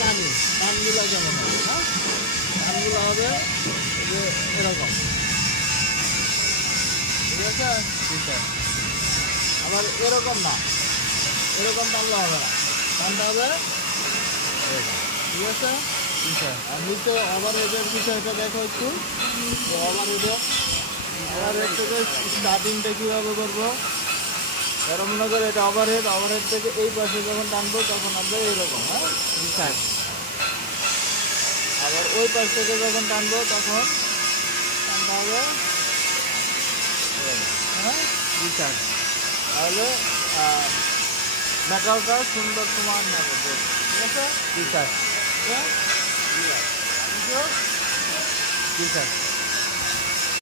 টানি টানগুলো কেমন হবে, হ্যাঁ টানগুলো হবে যে এরকম, ঠিক আছে। ঠিক আছে, আবার এরকম না, এরকম টানলে হবে না, টানতে হবে ঠিক আছে। ঠিক আছে, আর নিচে ওভারহেডের বিষয়টা দেখো একটু, ওভারহেড থেকে স্টার্টিংটা কীভাবে করবো। এর মনে করে এটা ওভারহেড, ওভারহেড থেকে এই পাশে যখন টানবো তখন আমরা এইরকম, হ্যাঁ রিসাইড। আবার ওই পাশ থেকে যখন টানবো তখন টানতে হবে হ্যাঁ রিসাইড। তাহলে মেটালটা সুন্দর তোমার নেবে, ঠিক আছে রিসাইড। ঠিক আছে।